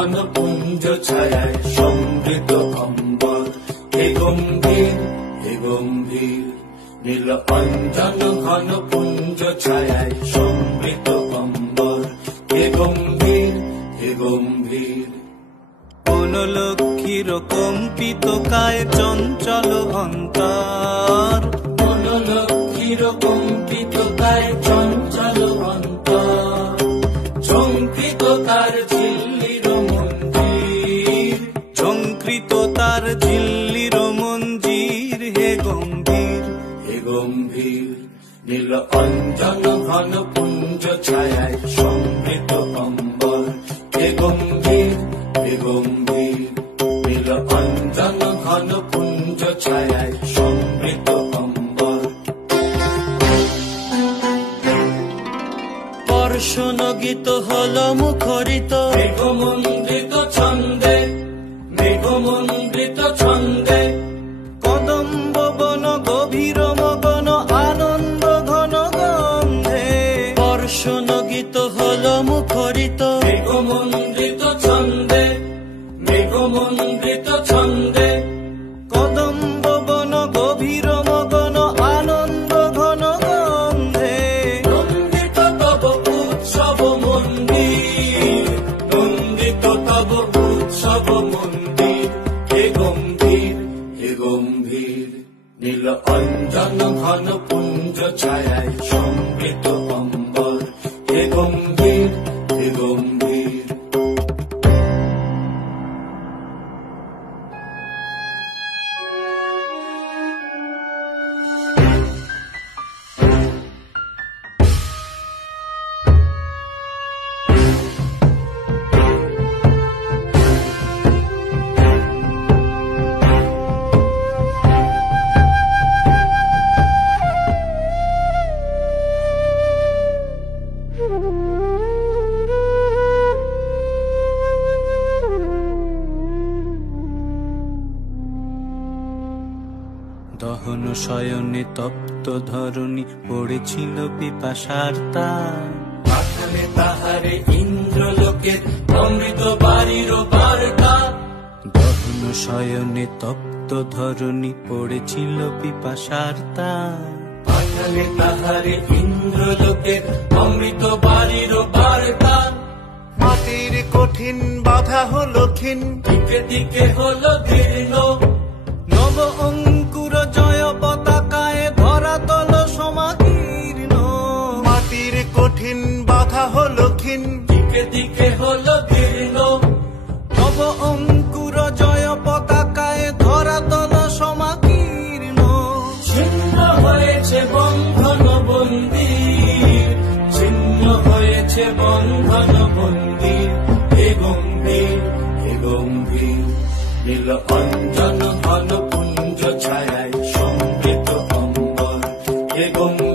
ঘন পুঞ্জ ছায়ায় সমৃত অম্বর, হে গম্ভীর হে গম্ভীর। নীল অঞ্জন ঘন পুঞ্জ ছায়ায় সমৃত অম্বর, হে গম্ভীর হে গম্ভীর। বনলক্ষ্মীর কম্পিত কায় চঞ্চল অন্তর, বনলক্ষ্মীর কম্পিত কায় চঞ্চল অন্তর। ঝঙ্কৃত তার ঝিল্লির মঞ্জির, ঝঙ্কৃত তার ঝিল্লির মঞ্জির, হে গম্ভীর হে গম্ভীর। নীল অঞ্জন ঘন পুঞ্জ ছায়ায় সমৃত অম্বর, হে গম্ভীর হে গম্ভীর। নীল অঞ্জন ঘন পুঞ্জ ছায়ায় সমৃত অম্বর। পর্শন গীত হল মুখরিত মেঘমন্ডিত ছন্দে, মেঘমন্ডিত ছন্দে। কদম্ব বন গভীর মগন আনন্দ ঘন গন্ধে। পর্শন গীত হল মুখরিত মেঘমন্ডিত ছন্দে, মেঘমন্ডিত ছন্দে। কদম্ব বন গভীর মগন আনন্দ ঘন গন্ধে। নন্দিত তব উৎসব মন্দির, নন্দিত তব উৎসব মন্দির, হে গম্ভীর হে গম্ভীর। নীল অঞ্জন ঘন পুঞ্জ ছায়ায় সমৃত অম্বর, হে গম্ভীর হে গম্ভীর। দহন শয়নে তপ্ত ধরণী পড়েছিল পিপাসার তার। পাঠালে তাহারে ইন্দ্রলোকের অমৃত বাড়ির বার্তা। দহন শয়নে তপ্ত ধরণী পড়েছিল পিপাসার তার। পাঠালে তাহারে ইন্দ্রলোকের অমৃত বাড়ির বার্তা। মাটির কঠিন বাধা হলো ক্ষীণ, দিকে দিকে হলো দীর্ণ, নব অঙ্কুর জয় পতাকায় ধরাতল সমাকীর্ণ। মাটির কঠিন বাধা হলো ক্ষীণ, দিকে দিকে হলো দীর্ণ। নব অঙ্কুর জয় পতাকায় ধরাতল সমাকীর্ণ। ছিন্ন হয়েছে বন্ধন বন্দির, ছিন্ন হয়েছে বন্ধন বন্দির, হে গম্ভীর হে গম্ভীর। নীল অঞ্জন ঘন পুঞ্জ ছায়ায় সমৃত অম্বর, হে গম্ভীর